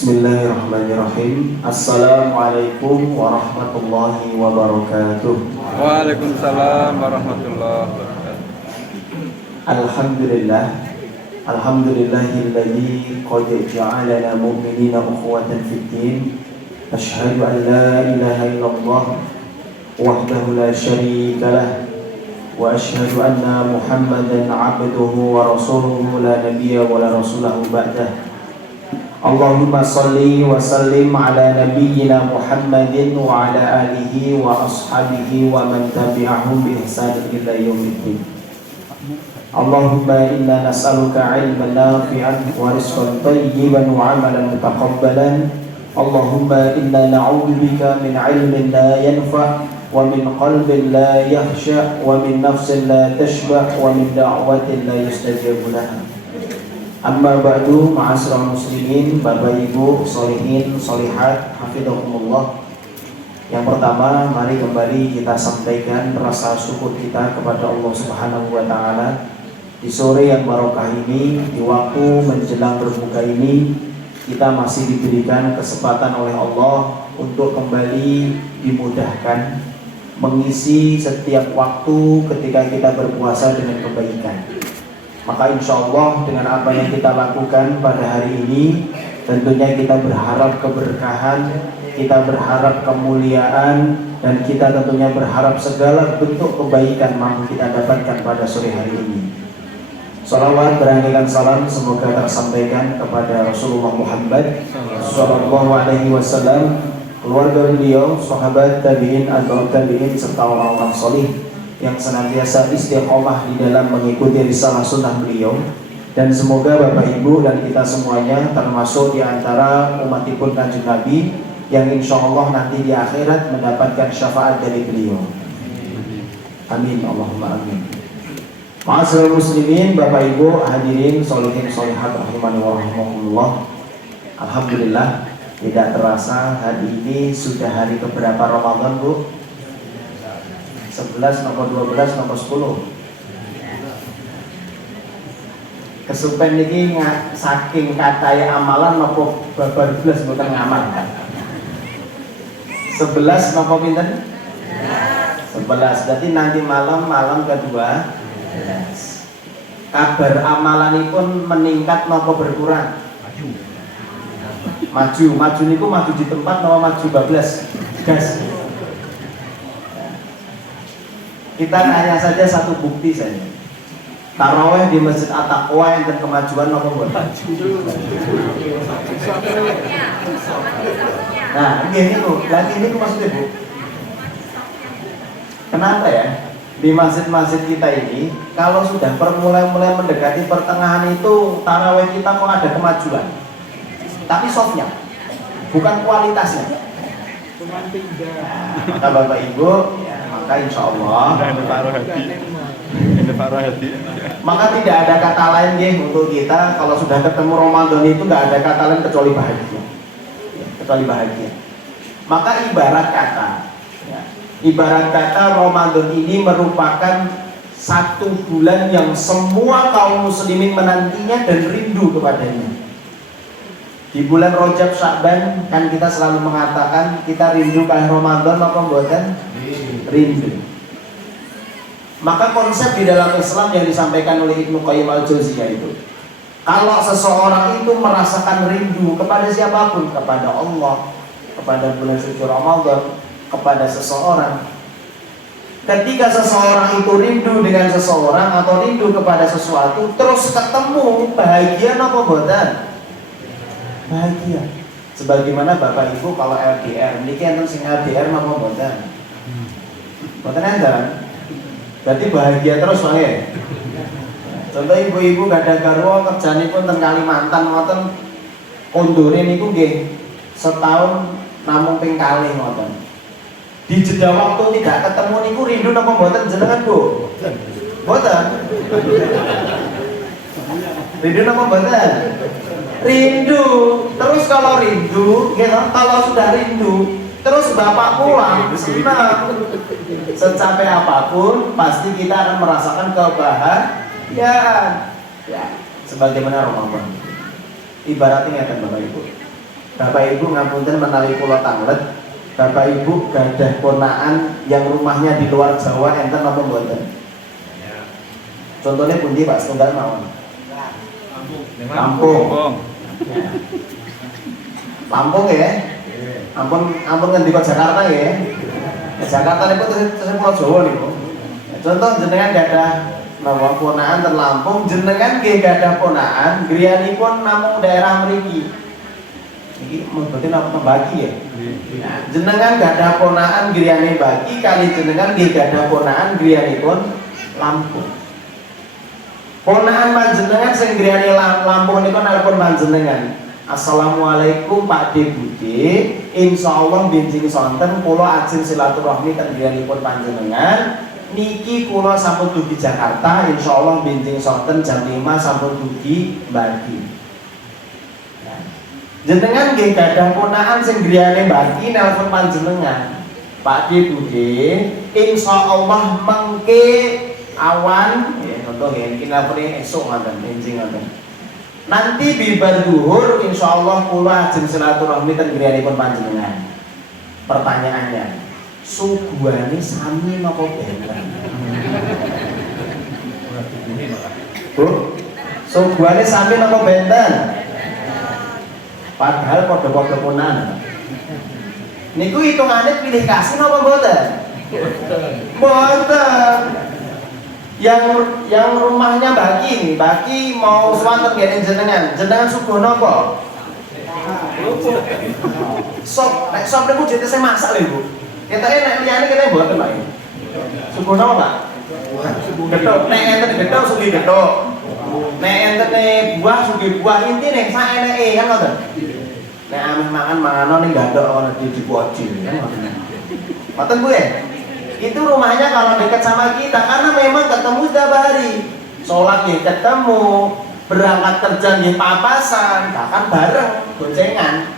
Bismillahirrahmanirrahim. Assalamualaikum warahmatullahi wabarakatuh. Waalaikumsalam warahmatullahi wabarakatuh. Alhamdulillah. Alhamdulillahilladzi qad ja'alana mu'minina ukhwatan fid din. Asyhadu an la ilaha illallah wahdahu la syarika lah wa asyhadu anna Muhammadan 'abduhu wa rasuluhu la nabiyya wa la rasulahu ba'dah. Allahumma salli wa sallim ala nabiyyina Muhammadin wa ala alihi wa ashabihi wa man tabi'ahum bi ihsan ila yaumiddin. Allahumma inna nas'aluka 'ilman nafi'an wa rizqan thayyiban wa 'amalan mutaqabbalan. Allahumma inna na'udzubika min 'ilmin la yanfa' wa min qalbin la yakhsha' wa min nafsin la tashba' wa min da'watin la yustajabu laha. Amma ba'du, ma'asyiral muslimin, Bapak Ibu, sholihin, sholihat, hafidhakumullah. Yang pertama, mari kembali kita sampaikan rasa syukur kita kepada Allah Subhanahu wa taala. Di sore yang barokah ini, di waktu menjelang berbuka ini, kita masih diberikan kesempatan oleh Allah untuk kembali dimudahkan mengisi setiap waktu ketika kita berpuasa dengan kebaikan. Maka insya Allah dengan apa yang kita lakukan pada hari ini, tentunya kita berharap keberkahan, kita berharap kemuliaan, dan kita tentunya berharap segala bentuk kebaikan mampu kita dapatkan pada sore hari ini. Salawat berangkaikan salam semoga tersampaikan kepada Rasulullah Muhammad Sallallahu Alaihi Wasallam, keluarga beliau, sahabat tabi'in, atba'ut tabi'in, serta orang-orang solih yang senantiasa istiqomah di dalam mengikuti risalah sunnah beliau. Dan semoga Bapak Ibu dan kita semuanya termasuk di antara umatipun Kanjeng Nabi yang insya Allah nanti di akhirat mendapatkan syafaat dari beliau. Amin, Allahumma amin. Ma'asyiral muslimin, Bapak Ibu, hadirin, sholihin, sholihat, rahimani wa rahimakumullah. Alhamdulillah, tidak terasa hari ini sudah hari keberapa Ramadan, Bu? 11, nomor 12, nomor 10. Kesupen ini saking katanya amalan nopo babar belas bukan ngamal. 11 nopo pinten? 11. Berarti nanti malam kedua. Kabar amalan pun meningkat nopo berkurang? Maju niku maju di tempat nopo maju bablas? Gas. Kita hanya saja satu bukti saja. Taraweh di Masjid At-Taqwa yang kemajuan apa buat? Nah, ini tuh, lagi ini maksudnya Bu. Kenapa ya? Di masjid-masjid kita ini, kalau sudah mulai mendekati pertengahan itu, taraweh kita kok ada kemajuan. Tapi softnya, bukan kualitasnya. Maka Bapak Ibu, maka insya Allah maka tidak ada kata lain ya untuk kita kalau sudah ketemu Ramadan itu nggak ada kata lain kecuali bahagia, maka ibarat kata Ramadan ini merupakan satu bulan yang semua kaum muslimin menantinya dan rindu kepadanya. Di bulan Rajab Sya'ban kan kita selalu mengatakan kita rindu ke Ramadan apa mboten? Rindu. Maka konsep di dalam Islam yang disampaikan oleh Ibnu Qayyim al-Jauziyah itu, kalau seseorang itu merasakan rindu kepada siapapun, kepada Allah, kepada bulan suci Ramadan, kepada seseorang, ketika seseorang itu rindu dengan seseorang atau rindu kepada sesuatu, terus ketemu, bahagia apa mboten? Bahagia. Sebagaimana Bapak Ibu kalau LDR, niki enten sing LDR napa mboten? Mboten enten. Berarti bahagia terus wae. Contoh ibu-ibu kada garwa kerjanipun teng Kalimantan ngoten, kondure niku nggih setahun namung ping kalih ngoten. Di jeda waktu tidak ketemu niku rindu napa mboten jenengan, Bu? Mboten. Rindu napa mboten? Rindu. Terus kalau rindu, kalau sudah rindu, terus Bapak pulang, senang. Secapek apapun, pasti kita akan merasakan kebahagiaan. Ya, sebagaimana Ramadan. Ibaratnya kan Bapak Ibu. Bapak Ibu ngapunten menawi kula tanglet, Bapak Ibu gadah ponakan yang rumahnya di luar Jawa enten napa mboten? Contohnya pundi Pak setunggal mawon? Lampung. Lampung ya? Ampun ngendi kok Jakarta ya? Jakarta niku terus Pulau Jawa niku. Contoh jenengan gadah napa ponakan ten Lampung, jenengan nggih gadah ponakan griyanipun namung daerah mriki. Iki mboten apa bagi ya. Nah, jenengan gadah ponakan griyane bagi kali jenengan nggih gadah ponakan griyanipun Lampung. Ponakan panjenengan sing griyane Lampung niku nelpon panjenengan. Assalamualaikum Pak De Bude, insyaallah benjing sonten kula ajeng silaturahmi ten griyanipun panjenengan. Niki kula sampun dugi Jakarta, insyaallah benjing sonten jam 5 sampun dugi bagi. Jenengan nggih gadah ponakan sing griyane bagi nelpon panjenengan. Pak De Bude, insyaallah mengke awan ya contoh ya iki nelpone esuk ngoten benjing ngoten. Nanti bibar duhur insyaallah kula ajeng silaturahmi ten griyanipun panjenengan. Pertanyaannya, suguhane sami napa benten? Bu, suguhane sami napa benten? Padahal padha-padha ponakan. Niku hitungane pilih kasih napa mboten? Mboten. Yang rumahnya bagi nih, bagi mau swanten ngene jenengan suguh napa? Sop niku jete saya masak lho, Bu. Ketoke nek liyane kene mboten, Pak. Suguh napa, Pak? Gethuk. Nek enten gethuk sugih gethuk. Nek enten buah sugih buah, intine saeneke kan ngoten. Nek amen mangan ning gandok ana dipoji kan ngoten. Ngoten Bu ya? Itu rumahnya kalau dekat sama kita karena memang ketemu setiap hari. Sholat ya ketemu, berangkat kerja di papasan, bahkan bareng goncengan.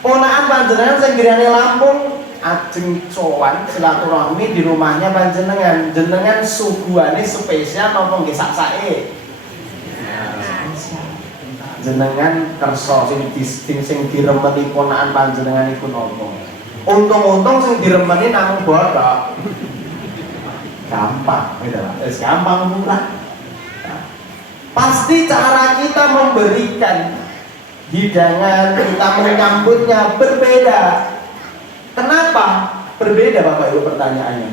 Ponakan panjenengan sing griyane Lampung ajeng sowan silaturahmi di rumahnya panjenengan. Jenengan suguhane spesial napa nggih sak-sake? Jenengan kersa sing diremeni ponakan panjenengan iku napa? Untung-untung sing diremeni namung botok. Gampang, wis gampang murah. Pasti cara kita memberikan hidangan, kita menyambutnya berbeda. Kenapa? Berbeda Bapak Ibu pertanyaannya.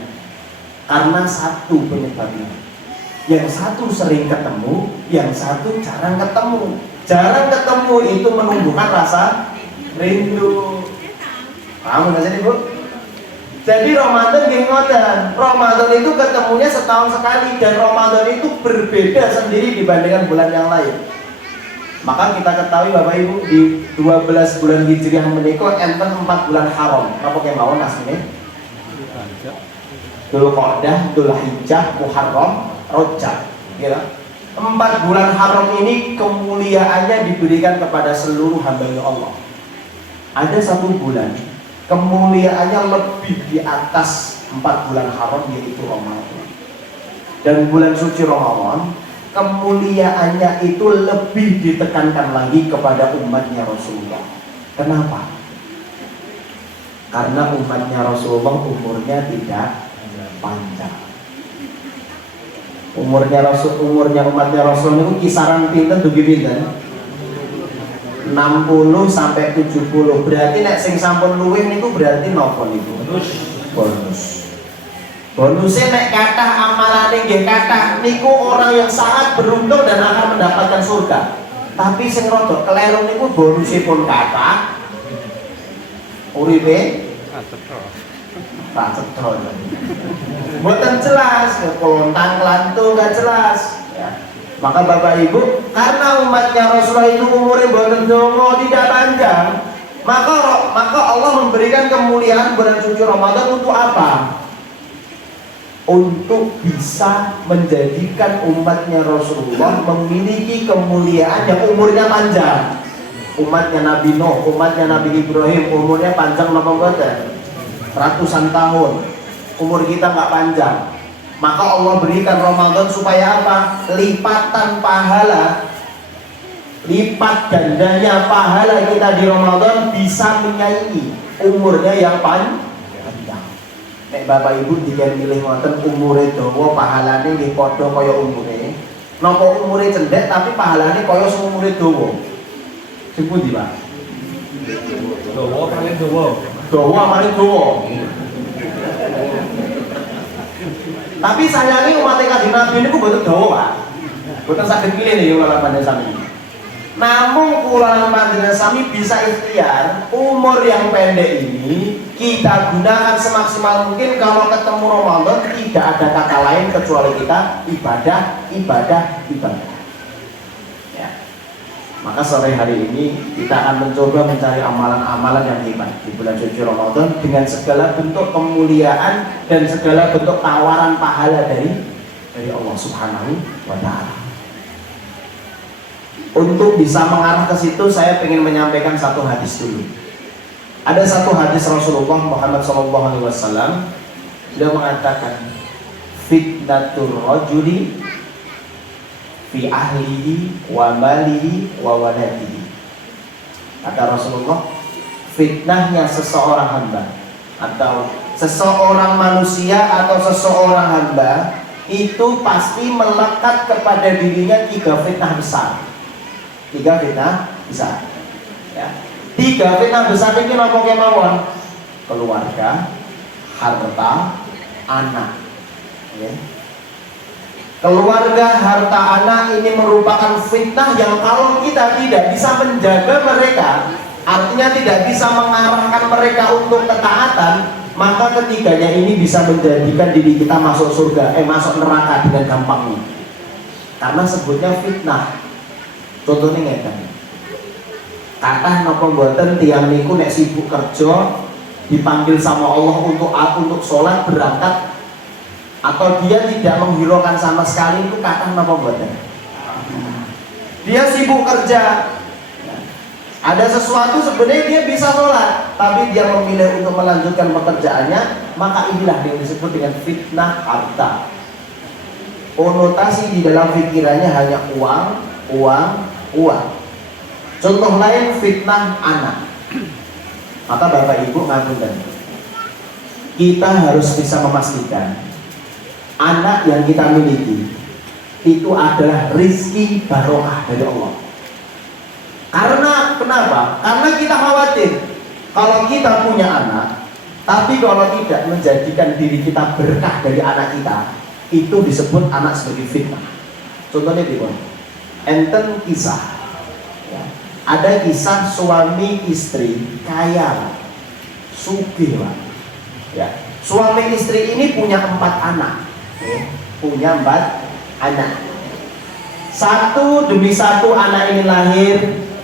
Karena satu penyebabnya. Yang satu sering ketemu, yang satu jarang ketemu. Jarang ketemu itu menumbuhkan rasa rindu. Paham nggak sih Bu? Jadi Ramadan nggih ngoten. Ramadan itu ketemunya setahun sekali dan Ramadan itu berbeda sendiri dibandingkan bulan yang lain. Maka kita ketahui Bapak Ibu di 12 bulan Hijriah menika enten 4 bulan haram. Napa kemawon asline? Dzulqa'dah, Dzulhijjah, Muharram, Rajab. Ya. 4 bulan haram ini kemuliaannya diberikan kepada seluruh hamba-Nya Allah. Ada satu bulan kemuliaannya lebih di atas 4 bulan haram yaitu Ramadan. Dan bulan suci Ramadan kemuliaannya itu lebih ditekankan lagi kepada umatnya Rasulullah. Kenapa? Karena umatnya Rasulullah umurnya tidak panjang. Umurnya umatnya Rasul itu kisaran pinten dugi pinten? 60 sampai 70. Berarti nek sing sampun luwih niku berarti napa niku? Bonus. Bonusnya nek kathah amalane nggih kathah niku orang yang sangat beruntung dan akan mendapatkan surga. Tapi sing rada keliru niku bonusipun kathah. Uripe tak cetha. Mboten jelas, kolontang lantung enggak jelas. Ya. Maka Bapak Ibu, karena umatnya Rasulullah itu umurnya boten dongo tidak panjang, maka Allah memberikan kemuliaan bulan suci Ramadan untuk apa? Untuk bisa menjadikan umatnya Rasulullah memiliki kemuliaan yang umurnya panjang. Umatnya Nabi Nuh, umatnya Nabi Ibrahim, umurnya panjang napa mboten? Ratusan tahun. Umur kita nggak panjang. Maka Allah berikan Ramadan supaya apa? Lipatan pahala lipat gandanya pahala kita di Ramadan bisa menyaingi umurnya yang panjang. Nek bapak ibu jika milih ngoten umure dawa pahalane nggih padha kaya umure. Napa umure cendhek tapi pahalane kaya umure dawa. Sing pundi, Pak? Dawa paling dawa. Dawa paling dawa. Tapi sayangnya umat Kanjeng Nabi niku mboten dawa, Pak. Mboten saged pilih nih kula panjenengan sami. Namun kula panjenengan sami bisa ikhtiar umur yang pendek ini kita gunakan semaksimal mungkin. Kalau ketemu Ramadan tidak ada kata lain kecuali kita ibadah. Ya. Maka sore hari ini kita akan mencoba mencari amalan-amalan yang hebat di bulan suci Ramadan dengan segala bentuk kemuliaan dan segala bentuk tawaran pahala dari Allah Subhanahu wa Ta'ala. Untuk bisa mengarah ke situ, saya ingin menyampaikan satu hadis dulu. Ada satu hadis Rasulullah Muhammad SAW. Beliau mengatakan, fitnatul rajuli fi ahlihi wa malihi wa waladihi. Kata Rasulullah, fitnahnya seseorang hamba atau seseorang manusia atau seseorang hamba itu pasti melekat kepada dirinya 3 fitnah besar. 3 fitnah besar. Ya. 3 fitnah besar ini apa kemauan? Keluarga, harta, anak. Ya. Keluarga, harta, anak ini merupakan fitnah yang kalau kita tidak bisa menjaga mereka, artinya tidak bisa mengarahkan mereka untuk ketaatan, maka ketiganya ini bisa menjadikan diri kita masuk surga, masuk neraka dengan gampangnya. Karena sebutnya fitnah. Contohnya ngeten. Kathah napa mboten tiyang niku nek sibuk kerja dipanggil sama Allah untuk sholat berangkat atau dia tidak menghiraukan sama sekali, itu kathah napa mboten? Dia sibuk kerja. Ada sesuatu sebenarnya dia bisa sholat, tapi dia memilih untuk melanjutkan pekerjaannya, maka inilah yang disebut dengan fitnah harta. Konotasi di dalam pikirannya hanya uang. Contoh lain fitnah anak. Maka Bapak Ibu ngapunten, kita harus bisa memastikan anak yang kita miliki itu adalah rizki barokah dari Allah. Karena kenapa? Karena kita khawatir kalau kita punya anak, tapi kalau tidak menjadikan diri kita berkah dari anak kita, itu disebut anak sebagai fitnah. Contohnya di mana? Enten kisah ya. Ada kisah suami istri kaya sugih lah ya. Suami istri ini punya 4 anak ya. Punya 4 anak. Satu demi satu anak ini lahir.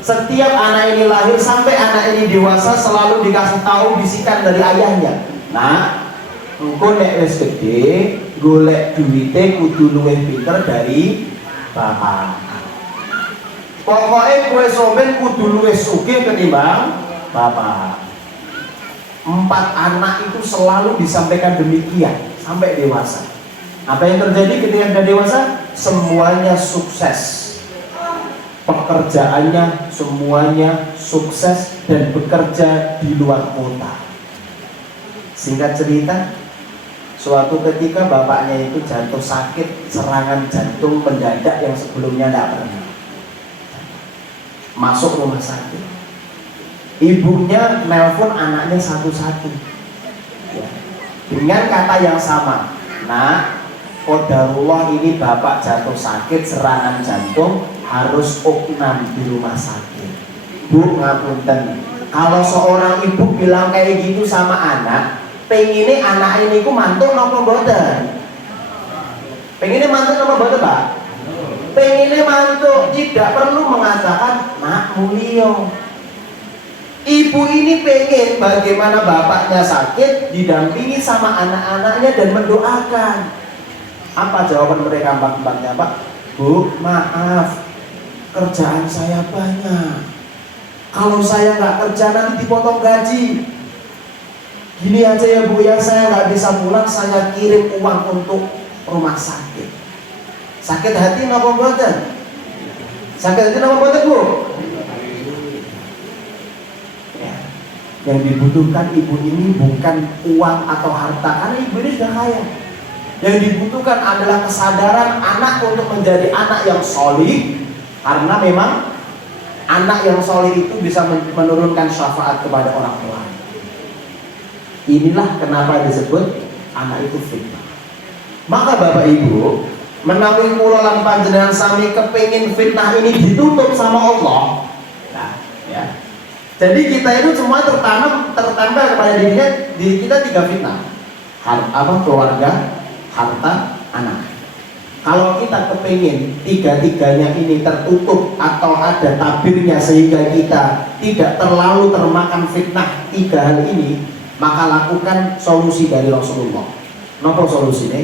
Setiap anak ini lahir sampai anak ini dewasa selalu dikasih tahu bisikan dari ayahnya, nah engko nek wis gede golek duwite kudu luwih pinter dari bapak. Pokoknya kue soben kudu luwih sugih ketimbang bapak. 4 anak itu selalu disampaikan demikian sampai dewasa. Apa yang terjadi ketika sudah dewasa? Semuanya sukses. Pekerjaannya semuanya sukses dan bekerja di luar kota. Singkat cerita, suatu ketika bapaknya itu jatuh sakit serangan jantung mendadak yang sebelumnya tidak pernah. Masuk rumah sakit, ibunya nelpon anaknya satu-satu ya, dengan kata yang sama. Nah, qadarullah ini bapak jatuh sakit serangan jantung, harus opnam di rumah sakit. Bu, ngapunten, kalau seorang ibu bilang kayak gitu sama anak, pengennya anak ini ku mantuk napa mboten? Pengennya mantuk napa mboten, Pak? Pengennya mantuk, tidak perlu mengatakan nak mulio. Ibu ini pengen bagaimana bapaknya sakit didampingi sama anak-anaknya dan mendoakan. Apa jawaban mereka mbak-mbaknya, Pak? Bu, maaf, kerjaan saya banyak. Kalau saya nggak kerja nanti dipotong gaji. Gini aja ya Bu ya, saya nggak bisa pulang, saya kirim uang untuk rumah sakit. Sakit hati napa mboten? Saged itu nama boten Bu? Ya. Yang dibutuhkan ibu ini bukan uang atau harta, karena ibu ini sudah kaya. Yang dibutuhkan adalah kesadaran anak untuk menjadi anak yang solih, karena memang anak yang solih itu bisa menurunkan syafaat kepada orang tua. Inilah kenapa disebut anak itu fitnah. Maka Bapak Ibu, menawi kula lan panjenengan sami kepingin fitnah ini ditutup sama Allah. Nah, ya. Jadi kita itu semua tertempel kepada diri kita 3 fitnah. Keluarga, harta, anak. Kalau kita kepingin 3-tiganya ini tertutup atau ada tabirnya sehingga kita tidak terlalu termakan fitnah 3 hal ini, maka lakukan solusi dari Rasulullah. Napa solusinya?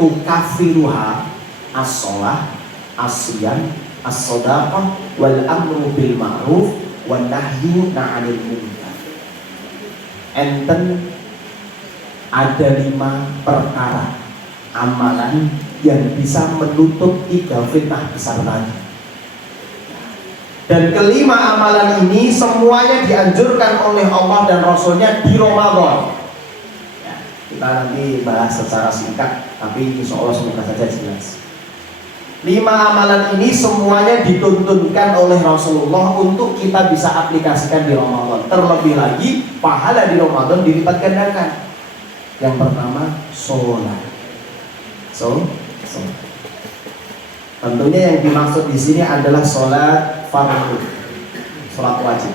Tukafiruha as-sholah, as-siyam, as-sodaqah, wal amru bil ma'ruf, wal nahyu 'anil munkar. Enten ada 5 perkara amalan yang bisa menutup 3 fitnah besar tadi. Dan kelima amalan ini semuanya dianjurkan oleh Allah dan Rasulnya di Ramadan. Ya, kita nanti bahas secara singkat, tapi insya Allah semoga saja jelas. 5 amalan ini semuanya dituntunkan oleh Rasulullah untuk kita bisa aplikasikan di Ramadan. Terlebih lagi pahala di Ramadan dilipat gandakan. Yang pertama, sholat. Tentunya yang dimaksud di sini adalah sholat fardu, sholat wajib.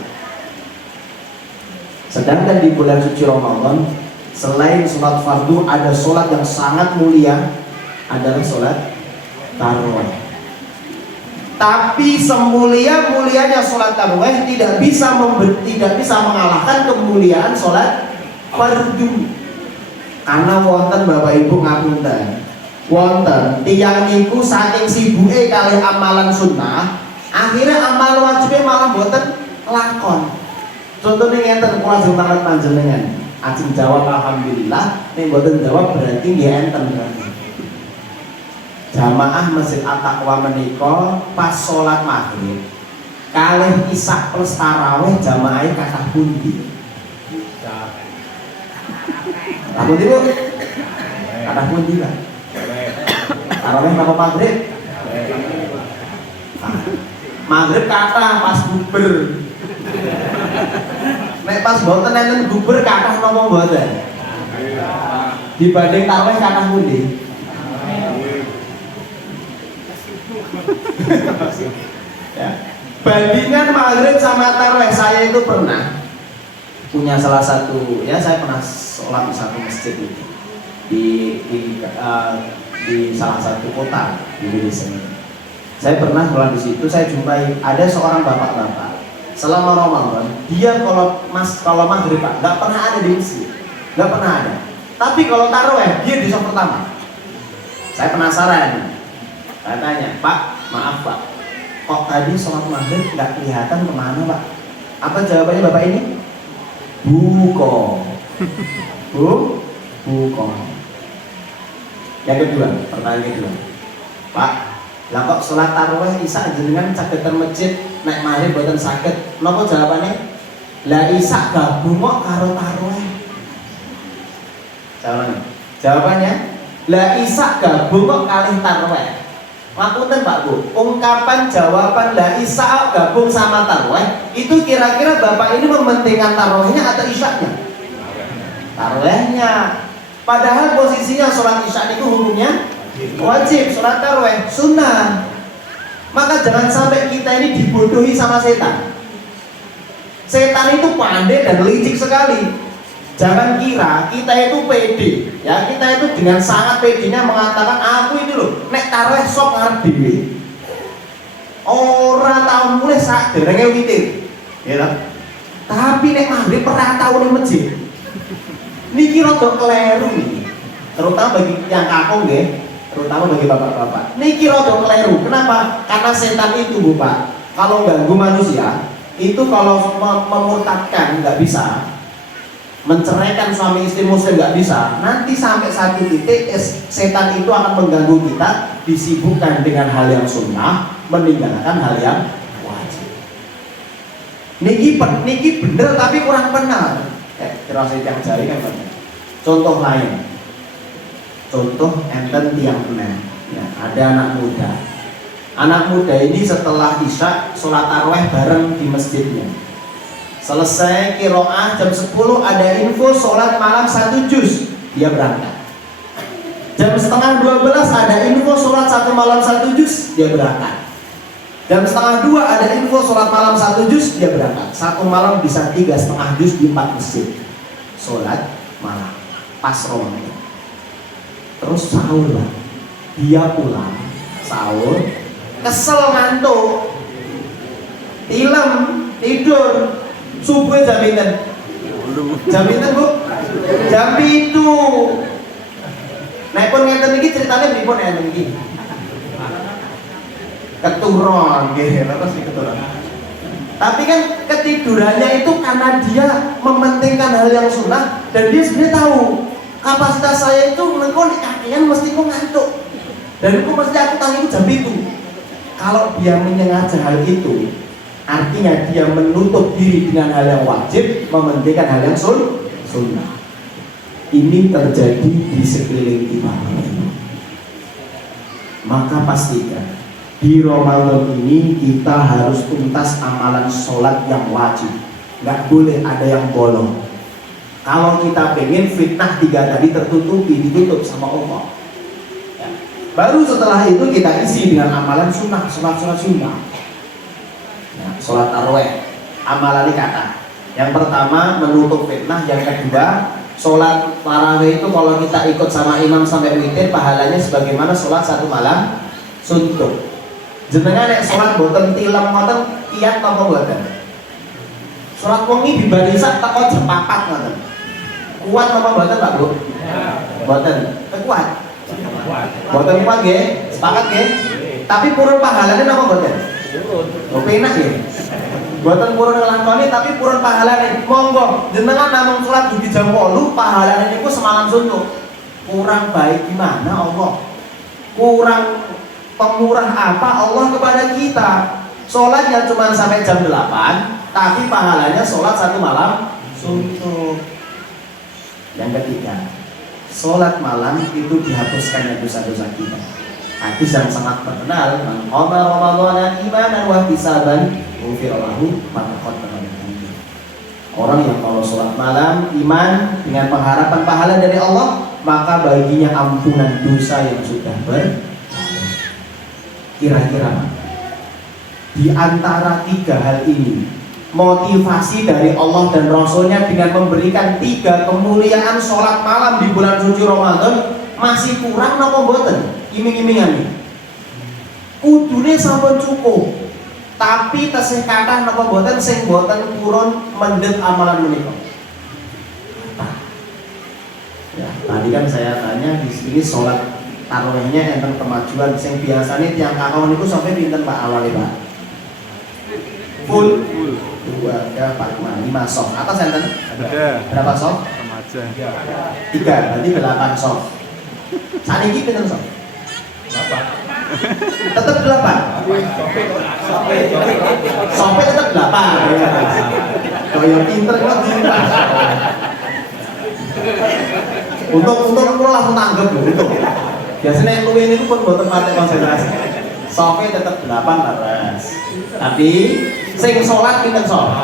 Sedangkan di bulan suci Ramadan, selain sholat fardu, ada sholat yang sangat mulia, adalah sholat tarawih. Tapi semulia-mulianya sholat tarawih tidak bisa mengalahkan kemuliaan sholat fardu. Karena wonten Bapak Ibu ngapunten, wonten tiyang niku saking sibuke kalih amalan sunnah, akhirnya amal wajibnya malah boten lakon. Contohnya ngenten kula jenengan panjenengan, ajeng jawab alhamdulillah, nek boten jawab berarti nggih enten berarti. Jamaah Masjid At-Taqwa menika pas salat maghrib kalih isak plus tarawih jamaah kathah pundi? Aku tiba, kathah pundi Pak? Tarawih napa maghrib? Maghrib kathah pas buber. Nek pas mboten enten buber kathah napa mboten? Dibanding tarawih kathah pundi? Ya. Bandingan maghrib sama tarawih, saya itu pernah punya salah satu, ya saya pernah sholat di satu masjid itu di salah satu kota di Indonesia. Saya pernah sholat di situ, saya jumpai ada seorang bapak-bapak selama Ramadan, dia kalau maghrib Pak, nggak pernah ada di masjid, nggak pernah ada. Tapi kalau tarawih dia di saf pertama. Saya penasaran, saya tanya, Pak, maaf Pak, kok tadi sholat maghrib nggak kelihatan kemana Pak? Apa jawabannya bapak ini? Buko. Buko. Yang kedua, pertanyaan kedua, Pak, lah kok sholat tarawih isya jenengan caketan masjid naik maghrib boten saged? Napa jawabannya? Lah isya gabung kok karo tarawih. Jawabannya, lah isya gabung kok kalih tarawih. Ngapunten Pak Bu, ungkapan jawaban la isya gabung sama tarawih itu kira-kira bapak ini mementingkan tarawihnya atau isyanya? Tarawihnya. Padahal posisinya sholat isya itu hukumnya wajib, sholat tarawih sunnah. Maka jangan sampai kita ini dibodohi sama setan. Setan itu pandai dan licik sekali. Jangan kira kita itu pede, ya kita itu dengan sangat pedenya mengatakan aku ini loh, nek tarawih sok ngarep dhewe. Ora tau mulai sak derenge witir, ya kan? Tapi nek maghrib pernah tau ning masjid. Niki rada kleru niki. Terutama bagi yang kakung nggih, terutama bagi bapak-bapak. Niki rada kleru. Kenapa? Karena setan itu Bu Pak, kalau ganggu manusia, itu kalau memurtadkan nggak bisa. Menceraikan suami istri muslim nggak bisa, nanti sampai satu titik setan itu akan mengganggu kita disibukkan dengan hal yang sunnah, meninggalkan hal yang wajib. Niki bener tapi kurang benar. Terus yang jari kan bener. Contoh lain. Contoh enten tiang benar. Ya, ada anak muda. Anak muda ini setelah isya sholat tarawih bareng di masjidnya. Selesai kiroah jam 10 ada info sholat malam 1 juz, dia berangkat. Jam setengah 12 ada info sholat 1 malam 1 juz, dia berangkat. Jam setengah 2 ada info sholat malam 1 juz, dia berangkat. 1 malam bisa 3,5 juz di 4 masjid. Sholat malam pas Ramadan. Terus sahur lah. Dia pulang sahur, kesel ngantuk, tilem, tidur, subuh jaminan bu, jam itu. Nek pun ngeten iki ceritanya pripun ngeten iki? Keturun nggih, terus keturun. Tapi kan ketidurannya itu karena dia mementingkan hal yang sunnah dan dia sebenarnya tahu kapasitas saya itu engko nek kakean mesti kok ngantuk. Dan aku mesti aku tangi jam itu. Kalau dia menyengaja hal itu, artinya dia menutup diri dengan hal yang wajib, mementingkan hal yang sunnah. Ini terjadi di sekeliling kita. Maka pastikan di Ramadan ini kita harus tuntas amalan sholat yang wajib. Nggak boleh ada yang bolong. Kalau kita pengen fitnah 3 tadi tertutupi, ditutup sama Allah. Baru setelah itu kita isi dengan amalan sunnah, sholat sunnah. Ya, sholat tarawih, amalan ini kata. Yang pertama menutup fitnah, yang kedua sholat tarawih itu kalau kita ikut sama imam sampai witir pahalanya sebagaimana sholat 1 malam suntuk. Jenengan nek sholat boten tilem ngoten kiat apa boten? Sholat wengi dibarisak teko jam 4 ngoten. Kuat apa boten Pak Bu? Boten. Kuat. Boten kuat nggih, sepakat nggih. Tapi purun pahalane napa boten? Oh penak nggih. Boten purun nglakoni tapi purun pahalane. Monggo jenengan namung salat dugi jam 8 pahalane niku semalam suntuk. Kurang baik gimana Allah? Kurang pemurah apa Allah kepada kita? Sholatnya cuma sampai jam 8 tapi pahalanya sholat 1 malam suntuk. Yang ketiga, sholat malam itu dihapuskan dosa-dosa kita. Hadis yang sangat terkenal, man qama ramadhana imanan wa ihtisaban ghufira lahu ma taqaddama min dhanbihi. Orang yang kalau sholat malam iman dengan pengharapan pahala dari Allah, maka baginya ampunan dosa yang sudah berlalu. Kira-kira di antara 3 hal ini, motivasi dari Allah dan Rasulnya dengan memberikan 3 kemuliaan sholat malam di bulan suci Ramadan masih kurang napa mboten? Iming-imingan nih. Kudune sampun cukup. Tapi tesih kathah napa mboten sing mboten purun mendhet amalan menika. Ya, tadi kan saya tanya di sini sholat tarawihnya enten kemajuan sing biasane tiyang kakao niku sampai pinten Pak awale Pak? Full 2, 3, 4, 5 soft. Atas enten? Ada. Berapa soft? Remaja. 3, berarti 8 soft. Saniki pinten soft? 8. Tetap 8. Softnya tetap 8. Kaya pinter kok pinter. Untuk aku langsung tanggap loh, untuk. Biasanya yang luwih ini pun buat tempatnya konsentrasi. Softnya tetap 8 laras. Tapi sing sholat pinten soft.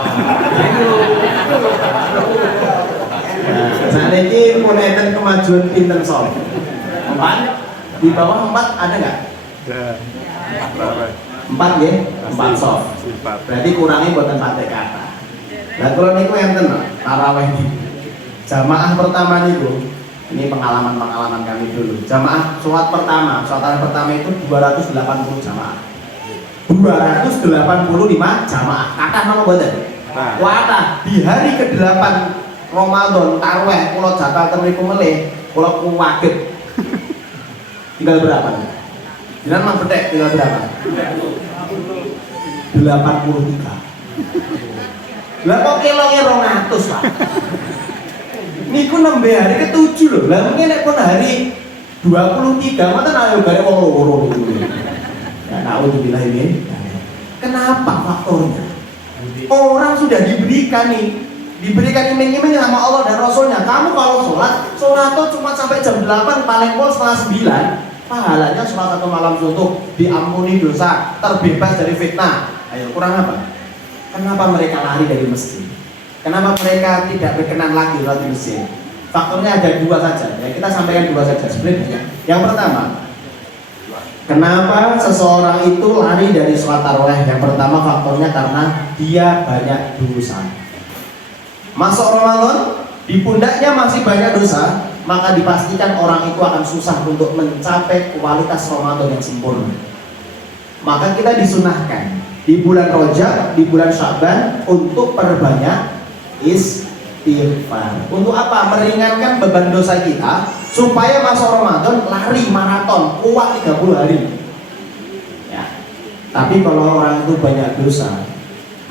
Nah, saat ini pun enten kemajuan pinten soft. 4 di bawah 4 ada nggak? Ada. 4 ya, 4 soft. Berarti kurangi buatan pakai kata. Nah kalau niku enten tarawih ini. Jamaah pertama niku, ini pengalaman kami dulu. Jamaah sholat pertama itu 280 jamaah. 285 jamaah. Kata nama boten. Wata di hari ke-8 Ramadan tarawih kula jadwal ten mriku melih, kula kuwaget. Tinggal berapa? Jenengan mang bedhek tinggal berapa? 83. Lah kok kelonge 200 Pak. Niku nembe hari ke-7 lho. Lah mungkin nek pun hari 23 mata ayo gare wong loro niku. Ya naudzubillah ini. Kenapa faktornya? Orang sudah diberikan iming-iming sama Allah dan Rasulnya. Kamu kalau sholat tuh cuma sampai jam 8, paling pol setengah 9. Pahalanya sholat 1 malam suntuk, diampuni dosa, terbebas dari fitnah. Ayo, kurang apa? Kenapa mereka lari dari masjid? Kenapa mereka tidak berkenan lagi sholat di masjid? Faktornya ada 2 saja. Ya, kita sampaikan 2 saja sebenarnya. Yang pertama, kenapa seseorang itu lari dari sholat tarawih? Yang pertama faktornya karena dia banyak dosa. Masuk Ramadan, di pundaknya masih banyak dosa, maka dipastikan orang itu akan susah untuk mencapai kualitas Ramadan yang sempurna. Maka kita disunahkan di bulan Rajab, di bulan Syaban untuk perbanyak istighfar. Untuk apa? Meringankan beban dosa kita supaya masuk Ramadan lari maraton kuat 30 hari. Ya. Tapi kalau orang itu banyak dosa,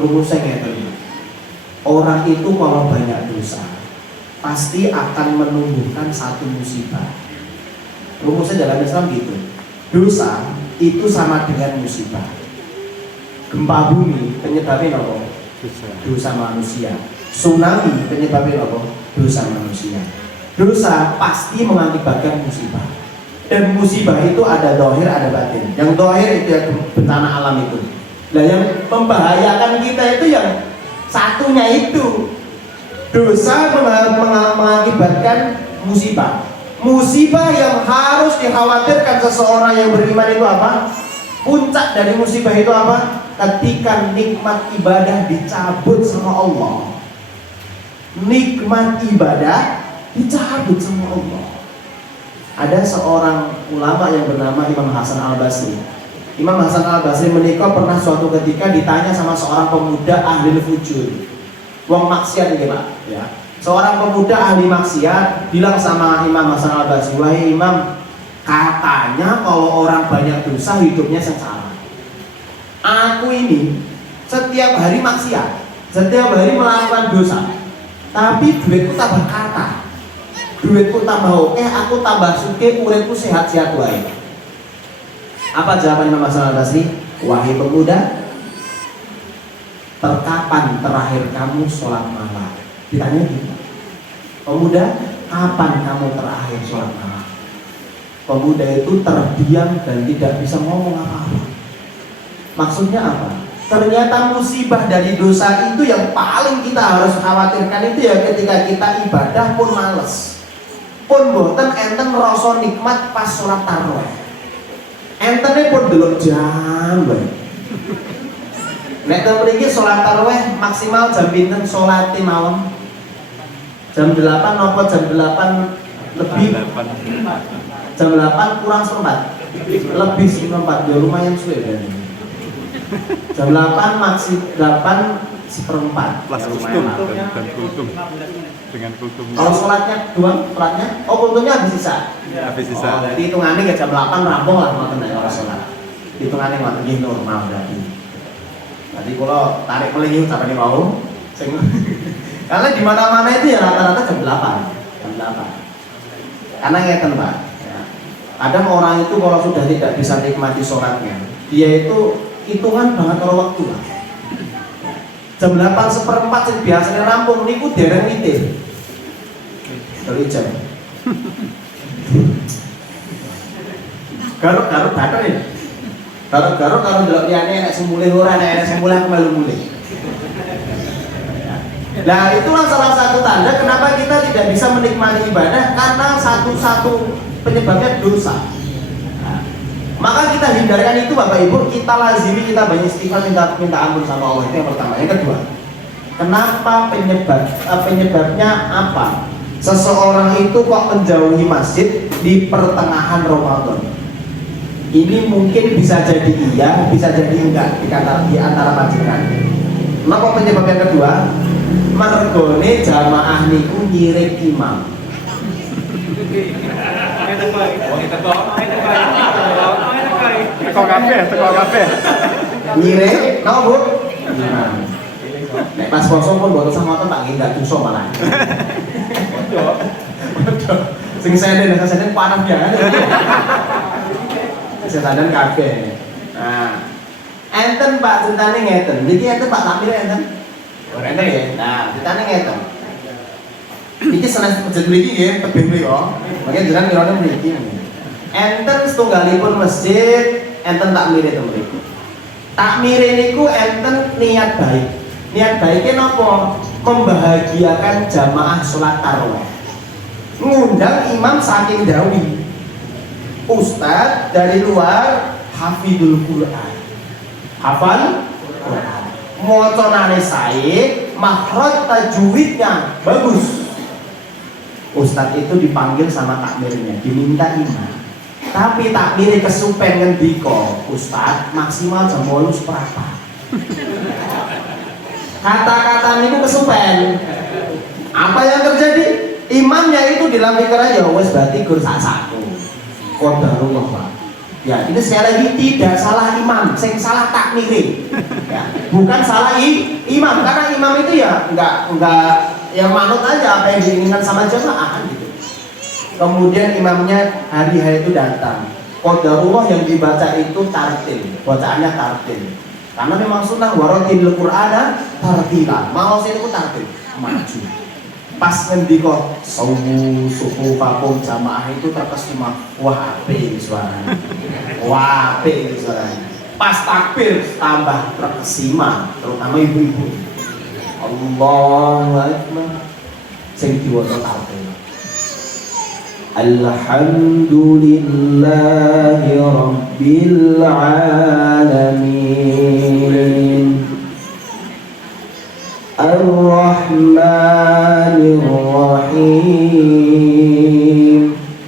rumusnya kayak tadi. Orang itu kalau banyak dosa pasti akan menumbuhkan satu musibah. Rumusnya dalam Islam gitu. Dosa itu sama dengan musibah. Gempa bumi penyebabnya apa? Dosa manusia. Tsunami penyebabnya apa? Dosa manusia. Dosa pasti mengakibatkan musibah. Dan musibah itu ada dohir, ada batin. Yang dohir itu ya bencana alam itu. Nah yang membahayakan kita itu yang satunya itu dosa mengakibatkan musibah. Musibah yang harus dikhawatirkan seseorang yang beriman itu apa? Puncak dari musibah itu apa? Ketika nikmat ibadah dicabut sama Allah. Nikmat ibadah dicabut sama Allah. Ada seorang ulama yang bernama Imam Hasan Al-Basri. Imam Hasan Al-Basri menikah pernah suatu ketika ditanya sama seorang pemuda ahli fujur. Wong maksiat ini Pak, ya. Seorang pemuda ahli maksiat bilang sama Imam Hasan Al-Basri, "Wahai Imam, katanya kalau orang banyak dosa hidupnya sengsara. Aku ini setiap hari maksiat, setiap hari melakukan dosa, tapi duitku tambah kata, duitku tambah oke, aku tambah suke, uripku sehat-sehat wae." Apa jawaban Imam Hasan Al-Basri? "Wahai pemuda, kapan terakhir kamu sholat malam?" Ditanya gitu. "Pemuda, kapan kamu terakhir sholat malam?" Pemuda itu terdiam dan tidak bisa ngomong apa-apa. Maksudnya apa? Ternyata musibah dari dosa itu yang paling kita harus khawatirkan itu ya ketika kita ibadah pun males, pun boten enten rasa nikmat pas sholat tarawih. Entene pun delok jam bae. Nek ten mriki salat tarawih maksimal jam pinten salate malam? Jam 8 apa jam 8 lebih? Jam 8 kurang seperempat. Lebih seperempat ya lumayan suwe kan. Jam 8 maksi 8 seperempat. Plus kultum dan kultum dengan kultumnya. Kalau sholatnya doang, sholatnya, oh kultumnya habis sisa. Habis sisa. Oh, berarti hitungannya ke jam 8 rampung lah ngoten nek ora sholat. Hitungannya ngoten nggih normal berarti. Tadi kalau tarik melingih sampai mau sing karena di mana-mana itu ya rata-rata jam 8. Jam 8. Karena ngeten Pak, ya. Kadang orang itu kalau sudah tidak bisa nikmati sholatnya, dia itu hitungan banget kalau waktu lah. Jam 8 seperempat sih biasanya rampung niku dereng witir. Dari jam. Garuk-garuk bater ya. Garuk-garuk karo ndelok liyane enek semulih ora, enek semulih aku melu mulih. Nah, itulah salah satu tanda kenapa kita tidak bisa menikmati ibadah karena satu-satu penyebabnya dosa. Maka kita hindarkan itu Bapak Ibu, kita lazimi, kita banyak istighfar, minta ampun sama Allah. Itu yang pertama. Yang kedua, kenapa penyebabnya apa? Seseorang itu kok menjauhi masjid di pertengahan Ramadan. Ini mungkin bisa jadi iya, bisa jadi enggak di antara panjenengan. Kenapa penyebab yang kedua? Mergone jamaah niku nyirik imam. Teko kafe. Nyirik, napa Bu? Imam. Nek pas kosong pun boten sama Pak nggih enggak dosa malah. Sing senen panas banget. Sesadan kabeh. Nah, enten Pak ceritane ngeten. Niki enten Pak takmir enten. Ora enten ya. Nah, ceritane ngeten. Iki sanes masjid mriki nggih, tebih mriki kok. Mangke jenengan mirane mriki. Enten setunggalipun masjid, enten takmire teng mriki. Takmire niku enten niat baik. Niat baiknya napa? Membahagiakan jamaah sholat tarawih. Ngundang imam saking dawi. Ustadz dari luar hafidul Quran. Hafal Quran. Moconane sae, makhraj tajwidnya bagus. Ustadz itu dipanggil sama takmirnya, diminta imam. Tapi takmire kesupen ngendika, Ustadz maksimal jam 8 seperempat. Kata-kata niku kesupen. Apa yang terjadi? Imamnya itu dalam pikiran ya wes berarti gur sak-sakku. Qadarullah Pak. Ya, ini sekali lagi tidak salah imam, sing salah takmire. Ya, bukan salah imam karena imam itu ya enggak yang manut aja apa yang diinginkan sama jamaah gitu. Kemudian imamnya hari-hari itu datang. Qadarullah yang dibaca itu tartil, bacaannya tartil. Karena memang sunnah waratil Qur'ana tartilan. Mau sini ku tartil, maju. Pas ngendika sawu sufufakum jamaah itu terkesima, wah apik suaranya. Wah apik suaranya. Pas takbir tambah terkesima, terutama ibu-ibu. Allahu Akbar. Sing diwaca tartil. Alhamdulillahi Rabbil Alamin Ar-Rahmanir Rahim.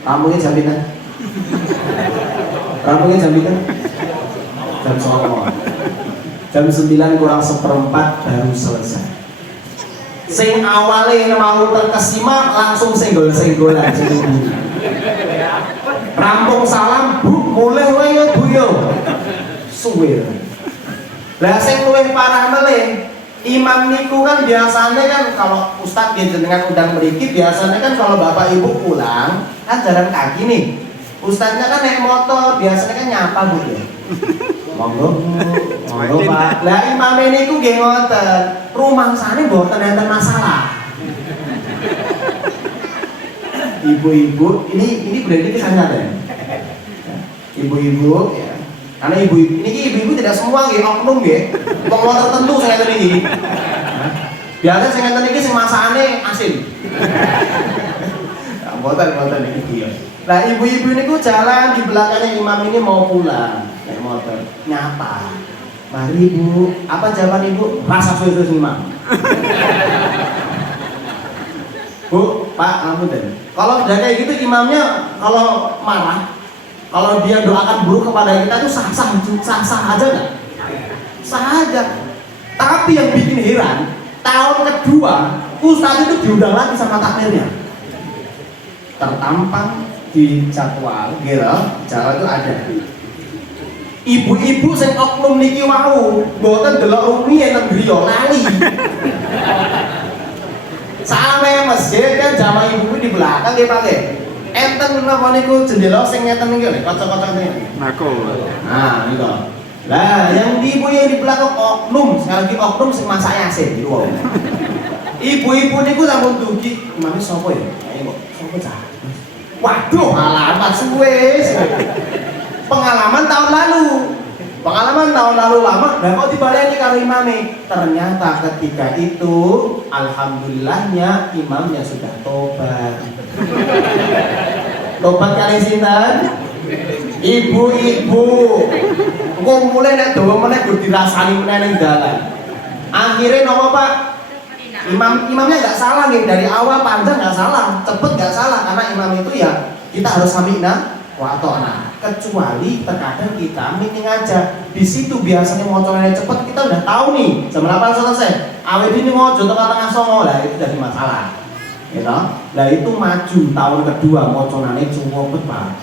Ramune jam pinten? Ramune jam pinten? Jam 9. Jam 9 kurang seperempat baru selesai. Sing awale mau terkesima langsung senggol-senggolan sing rampung salam Bu mulih wae ya Bu yo suwe. Lah sing luwih parah melih imam niku kan biasanya kan kalau ustaz jenengan undang mriki biasanya kan kalau bapak ibu pulang kan jalan kaki nih. Ustaznya kan naik motor biasanya kan nyapa Bu ya. Monggo Pak. Lah imam niku nggih ngoten. Rumah sana mboten enten masalah. Ibu-ibu ini berarti kesana ya. Ibu-ibu ya. Karena ibu-ibu ibu-ibu tidak semua nggih oknum nggih. Wong tertentu saya ngeten iki. Biasa sing ngeten iki sing masakane asin. Mboten iki ya. Nah, ibu-ibu niku jalan di belakangnya imam ini mau pulang naik motor. Nyapa. Mari Bu, apa jawaban Ibu? Rasa suwe-suwe imam. Bu, Pak, ampun. Kalau udah kayak gitu imamnya kalau marah, kalau dia doakan buruk kepada kita itu sah-sah aja nggak? Sah aja. Tapi yang bikin heran, tahun kedua Ustadz itu diundang lagi sama takmirnya. Tertampang di jadwal, jadwal itu ada. Ibu-ibu sing oknum niki wau, mboten delok rumiyin nang griya lali. Sampai masjid kan jamaah ibu di belakang nggih Pak nggih. Enten menapa niku jendela sing ngeten niki lho, kocok-kocok niki. Nako. Nah, niku. Lah, yang ibu yang di belakang oknum, sekali lagi oknum sing masak asin niku. Ibu-ibu niku sampun dugi, imame sapa ya? Ayo kok sapa cah? Waduh, alamat suwe. Pengalaman tahun lalu lama, dan kok dibaleni karo imame. Ternyata ketika itu, alhamdulillahnya imamnya sudah tobat. Tobat kali sinten? Ibu-ibu. Kok mulai nek dawa meneh gur dirasani meneh ning dalan. Akhirnya napa Pak? Imamnya nggak salah nih dari awal panjang nggak salah, cepet nggak salah karena imam itu ya kita harus sami'na wa ata'na. Kecuali terkadang kita meeting aja di situ biasanya motornya cepet kita udah tahu nih jam 8 selesai awet ini ngojo tengah songo lah itu jadi masalah gitu. Lah itu maju tahun kedua mocorane cukup Pak.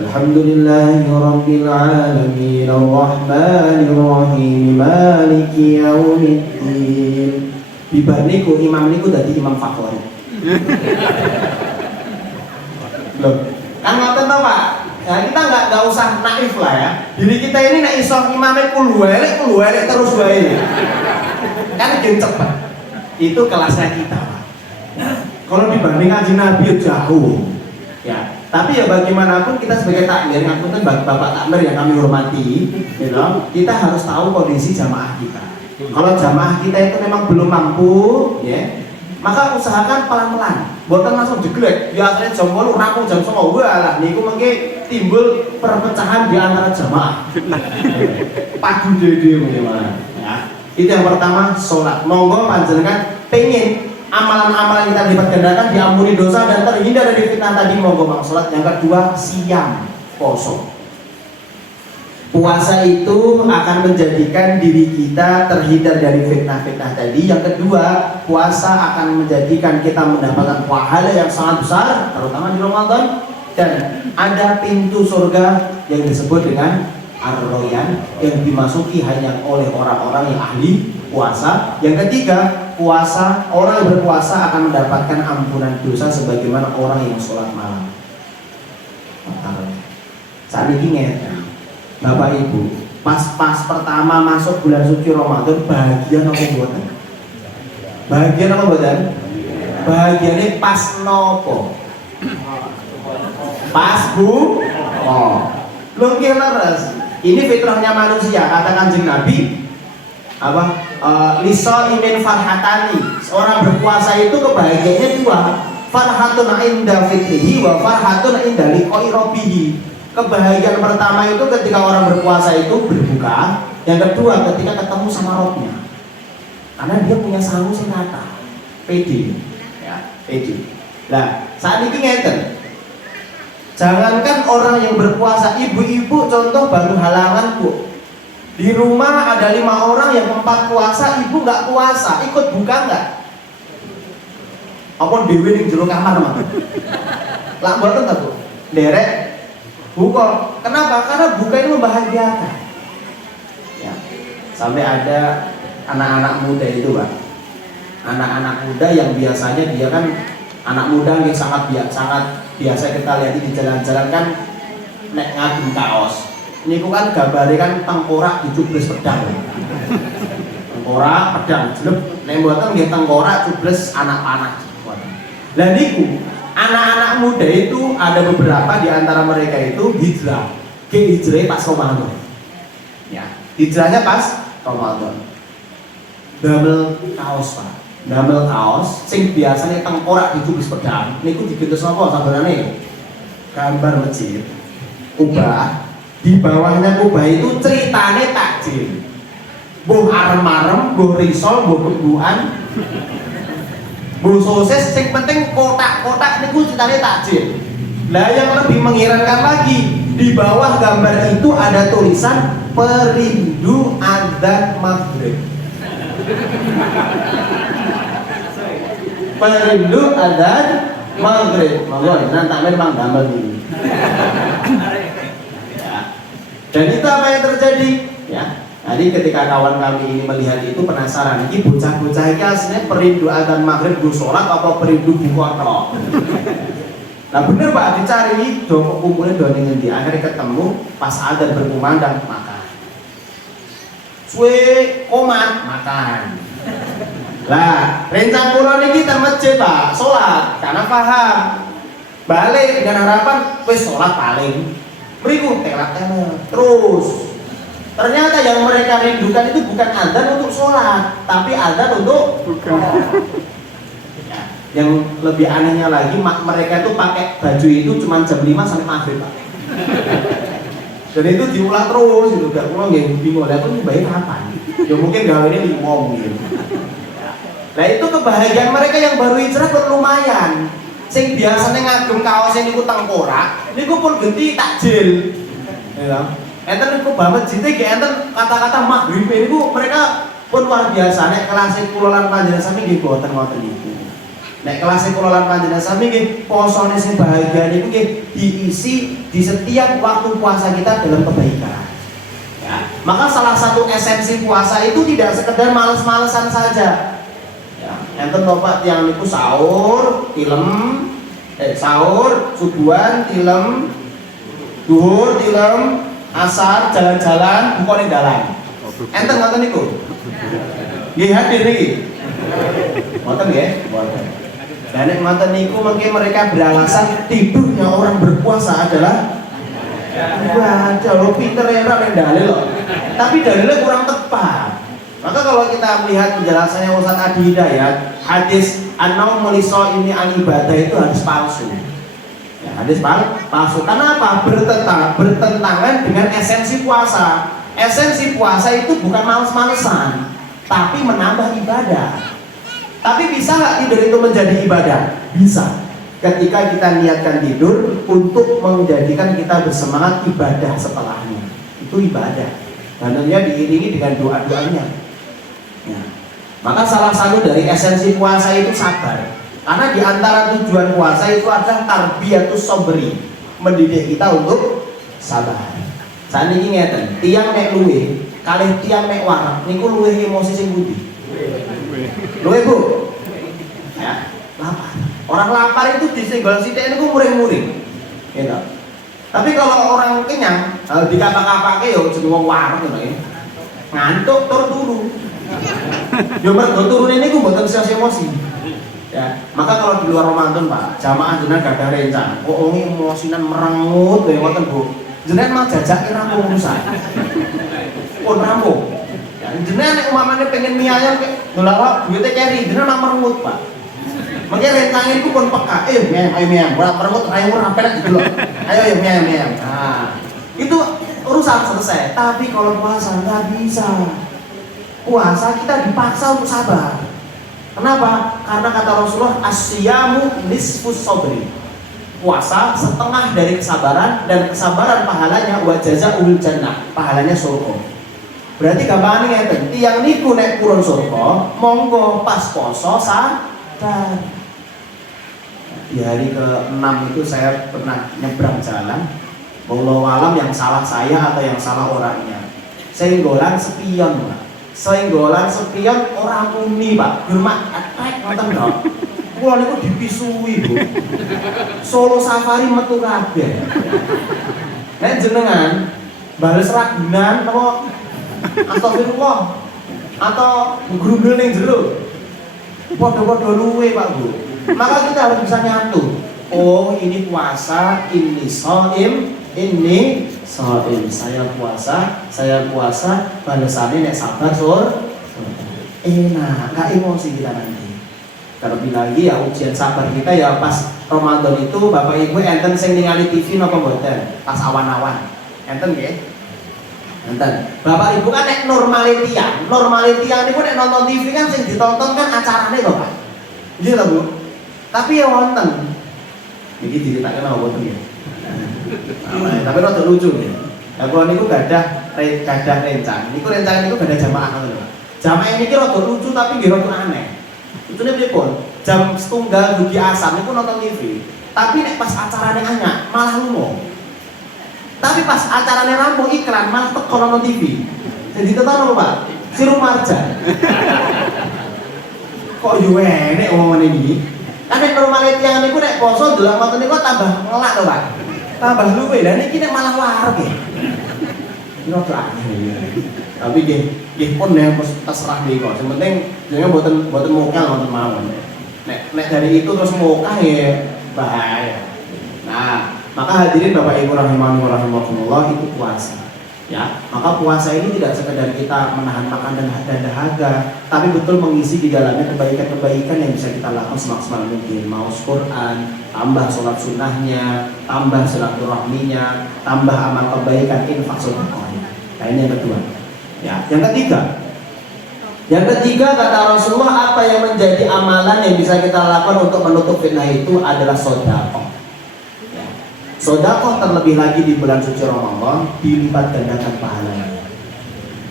Alhamdulillahirabbil alamin arrahmanir rahim maliki yaumiddin. Bibar niku imam niku dadi imam favorit. Loh, kan ngoten to Pak. Nah, kita nggak usah naif lah ya. Diri kita ini nek iso imame kuluwelek terus wae. Kan gen cepet. Itu kelasnya kita Pak. Kalau dibanding Kanjeng Nabi jauh. Ya, tapi ya bagaimanapun kita sebagai takmir, ngapunten Bapak takmir yang kami hormati, you know, kita harus tahu kondisi jamaah kita. Kalau jamaah kita itu memang belum mampu, ya, maka usahakan pelan-pelan. Boten langsung jeglek. Ya asalnya jam 8 rampung jam 9. Walah niku mengke timbul perpecahan di antara jamaah. Padu dede bagaimana? Ya. Itu yang pertama, sholat. Monggo panjenengan pengen amalan-amalan kita lipat gandakan, diampuni dosa dan terhindar dari fitnah tadi, monggo mang sholat. Yang kedua, siam, poso. Puasa itu akan menjadikan diri kita terhindar dari fitnah-fitnah tadi. Yang kedua, puasa akan menjadikan kita mendapatkan pahala yang sangat besar, terutama di Ramadan. Dan ada pintu surga yang disebut dengan Ar-Royan, yang dimasuki hanya oleh orang-orang yang ahli puasa. Yang ketiga, puasa, orang yang berpuasa akan mendapatkan ampunan dosa sebagaimana orang yang sholat malam. Saat ini ngeten, Bapak Ibu, pas pertama masuk bulan suci Ramadan, bahagia apa mboten? Bahagia apa mboten? Bahagiane pas nopo? Pas bu? Oh, lho nggih leres. Ini fitrahnya manusia, kata Kanjeng Nabi. Apa? Liso imin farhatani. Orang berpuasa itu kebahagiaannya dua. Farhatun inda fitrihi wa farhatun inda liqa'i rabbihi. Kebahagiaan pertama itu ketika orang berpuasa itu berbuka. Yang kedua ketika ketemu sama Robnya. Karena dia punya sangu sing kata. PD. Ya, PD. Nah, saat ini ngeten. Jangankan orang yang berpuasa, ibu-ibu contoh baru halangan Bu. Di rumah ada 5 orang yang 4 puasa, ibu nggak puasa, ikut buka nggak? Apa dewe ning jero kamar mah? Lah mboten ta Bu? Derek buka. Kenapa? Karena buka ini membahagiakan. Ya. Sampai ada anak-anak muda itu, Pak. Anak-anak muda yang biasanya dia kan anak muda yang sangat biasa kita lihat di jalan-jalan kan nek ngagem kaos. Niku kan gambarnya kan tengkorak dicubres pedang. Tengkorak pedang jelek, nek mboten nggih tengkorak cubres anak panah. Lah niku anak-anak muda itu ada beberapa di antara mereka itu hijrah. Hijrah pas Ramadan. Ya, hijrahnya pas Ramadan. Damel kaos, Pak. Damel kaos sing biasanya tengkorak dicubres pedang. Niku digentos napa sabarane? Gambar masjid. Kubah. Di bawahnya kubah itu ceritane takjil. Mbuh arem-arem, mbuh risol, mbuh kebuan, mbuh sosis, sing penting kotak-kotak niku ceritane takjil. Lah yang lebih mengherankan lagi, di bawah gambar itu ada tulisan perindu adzan maghrib. Perindu adzan maghrib. Monggo nanti memang gambar ini. Dan itu apa yang terjadi? Ya, tadi ketika kawan kami ini melihat itu penasaran, ini bocah-bocah ini aslinya perindu adzan maghrib bu sholat apa perindu buka tok? Nah bener Pak, dicari dong kumpulin dong ngendi. Akhirnya ketemu pas adzan berkumandang makan. Suwe komat makan. Lah, rencang kula niki teng masjid Pak, sholat karena paham. Balik dengan harapan wis sholat paling. Beriku telak-telak terus. Ternyata yang mereka rindukan itu bukan adzan untuk sholat, tapi adzan untuk ya, yang lebih anehnya lagi, mereka itu pakai baju itu cuma jam 5 sampai maghrib Pak. Dan itu diulang terus itu, gak ulang ya bingung. Lah aku bayar kapan? Ya mungkin gawe ini ngomong gitu. Nah itu kebahagiaan mereka yang baru hijrah lumayan. Sing biasanya ngagem kaosnya niku tengkorak, niku pun ganti takjil. Ya. Enten niku banget jite nggih enten kata-kata maghrib niku mereka pun luar biasa. Nek kelas kula lan panjenengan sami nggih boten ngoten niku. Nek kelas kula lan panjenengan sami nggih posone sing bahagia niku nggih diisi di setiap waktu puasa kita dalam kebaikan. Ya. Maka salah satu esensi puasa itu tidak sekedar males-malesan saja. Enten topat yang niku sahur, film, Sahur, subuhan, tilem, duhur, tilem, asar, jalan-jalan, buka ning dalan. Enten ngoten niku. Nggih hadir niki. Ngoten nggih? Ngoten. Dan nek ngoten niku mungkin mereka beralasan tidurnya orang berpuasa adalah ibadah. Lo pinter ya nek dalil loh. Tapi dalilnya kurang tepat. Maka kalau kita melihat penjelasannya Ustaz Adi Hidayat, hadis an-naum ini al-ibadah itu hadis palsu. Ya, hadis palsu. Karena apa? Bertentangan dengan esensi puasa. Esensi puasa itu bukan males-malesan, tapi menambah ibadah. Tapi bisa nggak tidur itu menjadi ibadah? Bisa. Ketika kita niatkan tidur untuk menjadikan kita bersemangat ibadah setelahnya, itu ibadah. Dan dia diiringi dengan doa-doanya. Ya. Maka salah satu dari esensi puasa itu sabar. Karena di antara tujuan puasa itu adalah tarbiyatus sabri, mendidik kita untuk sabar. Saat ini ngeten, tiang nek luwe, kalih tiang nek warak, niku luwe emosi sing pundi? Luwe Bu. Ya, lapar. Orang lapar itu disenggol sithik niku muring-muring. Gitu. Tapi kalau orang kenyang, dikapa-kapake yo jeneng wong wareg ngono ya. Ngantuk tur turu. Yo mergo turune niku mboten sia emosi. Ya, maka kalau di luar Ramadan Pak, jamaah jenengan gak ada rencana. Kok wong emosinan merengut kaya ngoten Bu. Jenengan mau jajaki rampung urusan. Pun rampung. Ya, jenengan nek umpamane pengen mie ayam dolar duwite keri, jenengan mah merengut Pak. Makanya rencana itu pun peka. Ayo mie, merengut ayo ora penak gitu loh. Ayo mie. Nah, itu urusan selesai. Tapi kalau puasa nggak bisa. Puasa kita dipaksa untuk sabar. Kenapa? Karena kata Rasulullah, as-siyamu nisfus sabri. Puasa setengah dari kesabaran, dan kesabaran pahalanya wa jazaa'ul jannah, pahalanya surga. Berarti gampang ngeten, tiyang niku nek purun surga, monggo pas poso sabar. Di hari ke-6 itu saya pernah nyebrang jalan. Wallahu alam yang salah saya atau yang salah orangnya. Senggolan sepion, Pak. Senggolan sepion orang muni, Pak. Jurmak atrek ngoten to. Kula niku dipisui, Bu. Solo safari metu kabeh. Nek jenengan bales ragunan apa astagfirullah atau grumbil ning jero. Padha-padha luwe, Pak Bu. Maka kita harus bisa nyatu. Oh, ini puasa, ini shaim, ini shaim. Saya puasa, balasannya nek sabar enak, gak emosi kita nanti. Terlebih lagi ya ujian sabar kita ya pas Ramadan itu Bapak Ibu enten sing ningali TV napa mboten? Pas awan-awan. Enten nggih? Enten. Bapak Ibu kan nek normale tiang niku nek nonton TV kan sing ditonton kan acarane to, Pak. Nggih ta, Bu? Tapi ya wonten. Iki diceritakan apa mboten nggih? Tapi rada lucu nggih. Lah kula niku gadah rencana. Niku rencana niku gadah jamaah ngoten lho, Pak. Jamaah niki rada lucu tapi nggih rada aneh. Lucune pripun? Jam 1 dugi asar niku nonton TV. Tapi nek pas acarane anyar malah lunga. Tapi pas acarane rampung iklan malah teko nonton TV. Jadi tetan apa, Pak? Siru marjan. Kok yo enek omongane iki? Kan nek normale tiyang niku nek poso delok ngoten niku tambah ngelak to, Pak. Tambah luwe. Lah niki nek malah wareg nggih. Kira aneh. Tapi nggih pun ya terserah niku. Sing penting jenengan mboten mokal wonten mawon. Nek dari itu terus mokal ya bahaya. Nah, maka hadirin Bapak Ibu rahimani wa rahimakumullah, itu puasa. Ya, maka puasa ini tidak sekedar kita menahan makan dan dahaga, tapi betul mengisi di dalamnya kebaikan-kebaikan yang bisa kita lakukan semaksimal mungkin. Mau Quran, tambah sholat sunnahnya, tambah silaturahminya, tambah amal kebaikan, infak sedekah. Nah, ini yang kedua. Ya, yang ketiga kata Rasulullah, apa yang menjadi amalan yang bisa kita lakukan untuk menutup fitnah itu adalah sedekah. Sedekah terlebih lagi di bulan suci Ramadan dilipat gandakan pahalanya.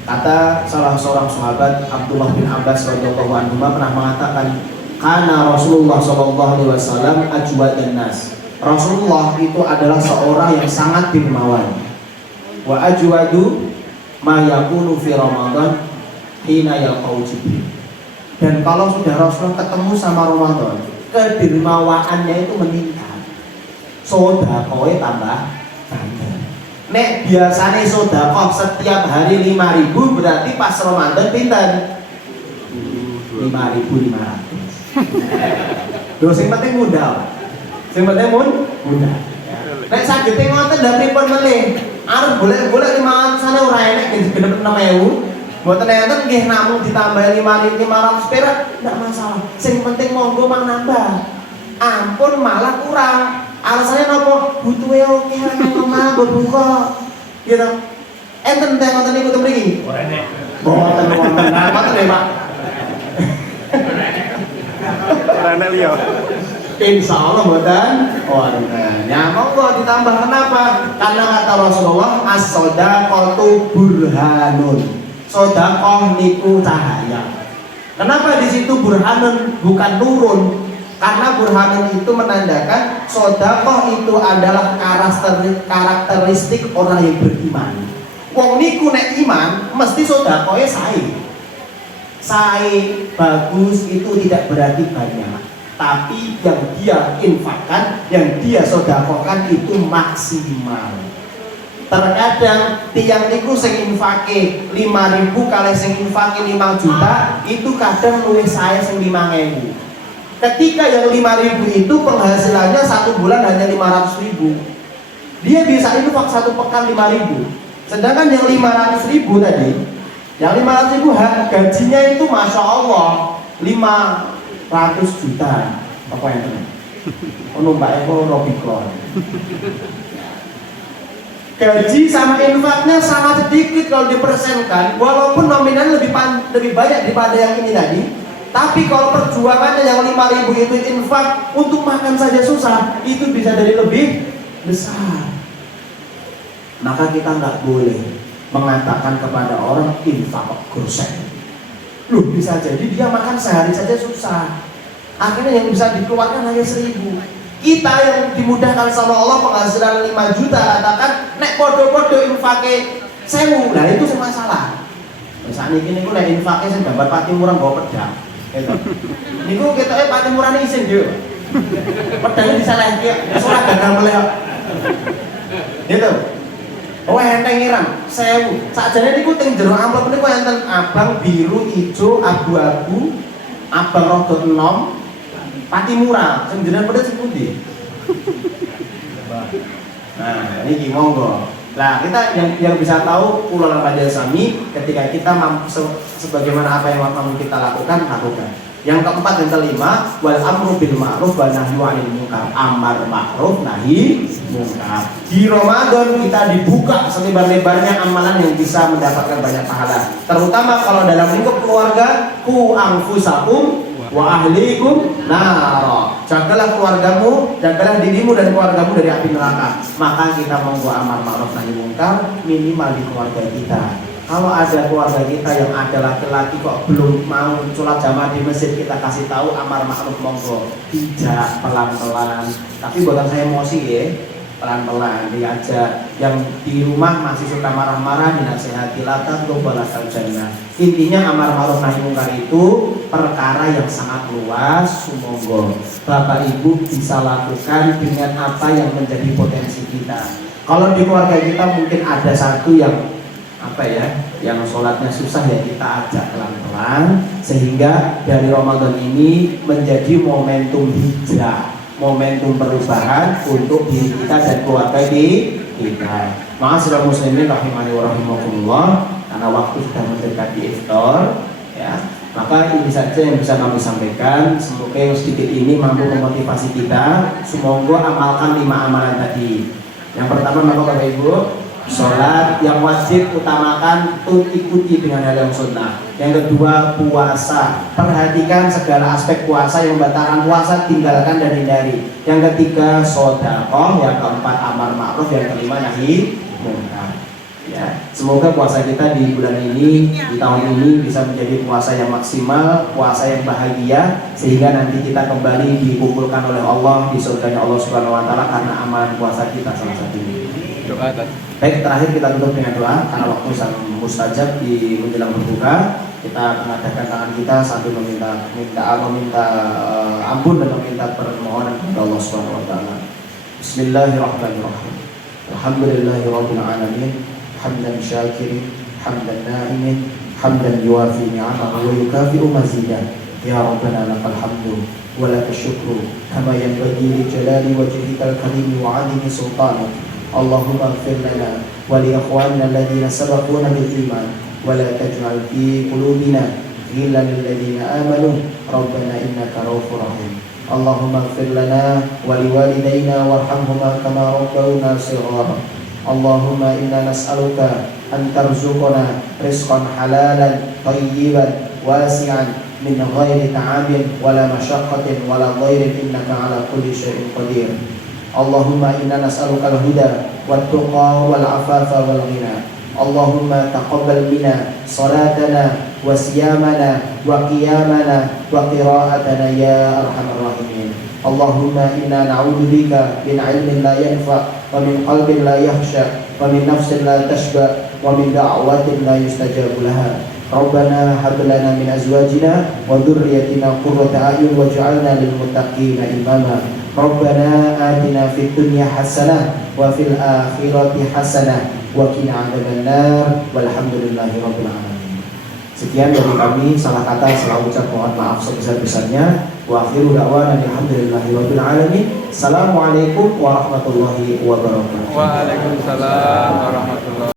Kata salah seorang sahabat Abdullah bin Abbas radhiyallahu anhu pernah mengatakan, "Kana Rasulullah sallallahu alaihi wasallam ajwadan nas." Rasulullah itu adalah seorang yang sangat dermawan. Wa ajwadu ma yakunu fi Ramadan hina yalqau Jibril. Dan kalau sudah Rasulullah ketemu sama Ramadan, kedermawaannya itu meningkat. Sodakoe tambah banyak. Nek biasanya sodakoh setiap hari 5.000, berarti pas Ramadan pinten? 5.500. Doa sing penting mudah. Sing penting mudah. Nek sagete ngoten ndak pripun melih. Arep golek-golek 500 sana ora enek genep 6.000. Mboten enten nggih namung ditambah 5.500 perak ndak masalah. Sing penting monggo mang nambah. Ampun malah kurang. Alasannya nopo? Butuhe oke nang omah berbuka. Gitu. Enten teh ngoten niku mriki. Ora enek. Mboten wonten. Ngoten ya, Pak. Ora enak liya. Insya Allah mboten wonten. Ya monggo ditambah kenapa? Karena kata Rasulullah as-shadaqatu burhanun. Sedekah niku cahaya. Kenapa di situ burhanun bukan nurun? Karena burhanun itu menandakan sedekah itu adalah karakteristik orang yang beriman. Wong niku nek iman mesti sedekahnya sae bagus itu tidak berarti banyak. Tapi yang dia infakkan, yang dia sedekahkan itu maksimal. Terkadang tiang niku sing infake 5.000 kali sing infake 5 juta itu kadang luwih saya sing 5.000. Ketika yang 5.000 itu penghasilannya 1 bulan hanya 500.000, dia bisa infak 1 pekan 5.000. Sedangkan yang 500.000 tadi, yang 500.000 gajinya itu masya Allah 500 juta. Apa yang itu? Numpak itu Robicon. Gaji sama infaknya sangat sedikit kalau dipersenkan, walaupun nominal lebih banyak daripada yang ini tadi. Tapi kalau perjuangannya yang 5.000 itu infak untuk makan saja susah, itu bisa jadi lebih besar. Maka kita nggak boleh mengatakan kepada orang infak kursen. Loh, bisa jadi dia makan sehari saja susah. Akhirnya yang bisa dikeluarkan hanya 1.000. Kita yang dimudahkan sama Allah penghasilan 5 juta, katakan nek podo-podo infake 1.000, nah itu masalah. Misalnya ini nek infake sing gambar pati murah bawa pedang. Gitu. Niku ketoke pati murah isin yo. Pedangnya disalehke, ora gagal meleh. Gitu. Oh enteng irang 1.000. Sakjane niku teng jero amplop niku enten abang, biru, ijo, abu-abu, abang rada enom, pati murah, sing jenengan pedes sing pundi? Nah, ini monggo. Nah, kita yang bisa tahu Kula lan Panjenengan sami ketika kita mampu sebagaimana apa yang mampu kita lakukan. Yang keempat dan kelima, wal amru bil ma'ruf wa nahyu 'anil munkar. Amar ma'ruf nahi munkar. Di Ramadan kita dibuka selebar-lebarnya amalan yang bisa mendapatkan banyak pahala. Terutama kalau dalam lingkup keluarga, ku anfusakum wa ahlikum nara. Jagalah keluargamu, jagalah dirimu dan keluargamu dari api neraka. Maka kita monggo amar ma'ruf nahi munkar minimal di keluarga kita. Kalau ada keluarga kita yang ada laki-laki kok belum mau sholat jamaah di masjid, kita kasih tahu amar ma'ruf monggo. Tidak, pelan-pelan. Tapi buatan saya emosi ya, pelan-pelan diajak. Yang di rumah masih suka marah-marah dinasehati, lata balakal jannah. Intinya amar ma'ruf nahi munkar itu perkara yang sangat luas. Monggo Bapak Ibu bisa lakukan dengan apa yang menjadi potensi kita. Kalau di keluarga kita mungkin ada satu yang yang sholatnya susah, ya kita ajak pelan-pelan sehingga dari Ramadan ini menjadi momentum hijrah, momentum perubahan untuk diri kita dan keluarga kita. Ma'asyiral muslimin rahimani wa rahimakumullah, karena waktu sudah mendekati iftar ya, maka ini saja yang bisa kami sampaikan. Semoga yang sedikit ini mampu memotivasi kita. Semoga amalkan 5 amalan tadi. Yang pertama Bapak Ibu, sholat yang wajib utamakan, ikuti dengan hal yang sunnah. Yang kedua puasa, perhatikan segala aspek puasa, yang membatalkan puasa tinggalkan dan hindari. Yang ketiga sedekah, yang keempat amar ma'ruf, yang kelima nahi munkar. Ya, semoga puasa kita di bulan ini, di tahun ini bisa menjadi puasa yang maksimal, puasa yang bahagia, sehingga nanti kita kembali dikumpulkan oleh Allah di surganya Allah Subhanahu wa taala karena amalan puasa kita salah satunya. Doa kan? Baik, terakhir kita tutup dengan doa karena waktu sangat mustajab di menjelang berbuka. Kita mengadakan tangan kita sambil meminta ampun dan meminta permohonan kepada Allah Subhanahu wa taala. Bismillahirrahmanirrahim. Alhamdulillahirabbil alamin. Hamdan syakirin, hamdan na'imin, hamdan yuwafi ni'amahu wa yukafi'u mazidah. Ya Rabbana lakal hamdu wa lakal syukru kama yanbaghi li jalali wajhikal karim wa 'azimi sultanik. Allahumma ighfir lana wa li ikhwanina alladhina sabaquna bil iman wa la taj'al fi qulubina ghillan lil ladzina amanu rabbana innaka ra'ufur rahim. Allahumma ighfir lana wa liwalidayna warhamhuma kama rabbawna shighara. Allahumma inna nas'aluka an tarzuqana rizqan halalan tayyiban wasi'an min ghairi ta'abin wala masyaqqatin wala dhairin innaka ala kulli syai'in qadir. Allahumma inna nas'aluka al-huda wat tuqa wal afafa wal ghina. Allahumma taqabbal minna salatana wa siyamana wa qiyamana wa qira'atana ya arhamar rahimin. Allahumma inna na'udzubika min 'ilmin la yanfa' wa min qalbin la yakhsha wa min nafsin la tashba wa min da'watin la yustajabu laha. Rabbana hab lana min azwajina wa dhurriyyatina qurrata a'yun waj'alna lil muttaqina imama. Rabbana atina fid dunya hasanah wa fil akhirati hasanah wa qina 'adzabannar walhamdulillahi rabbil alamin. Sekian dari kami, salah kata, salah ucap mohon maaf sebesar-besarnya. Wa akhiru da'wana alhamdulillahi rabbil alamin. Assalamualaikum warahmatullahi wabarakatuh. Waalaikumsalam warahmatullahi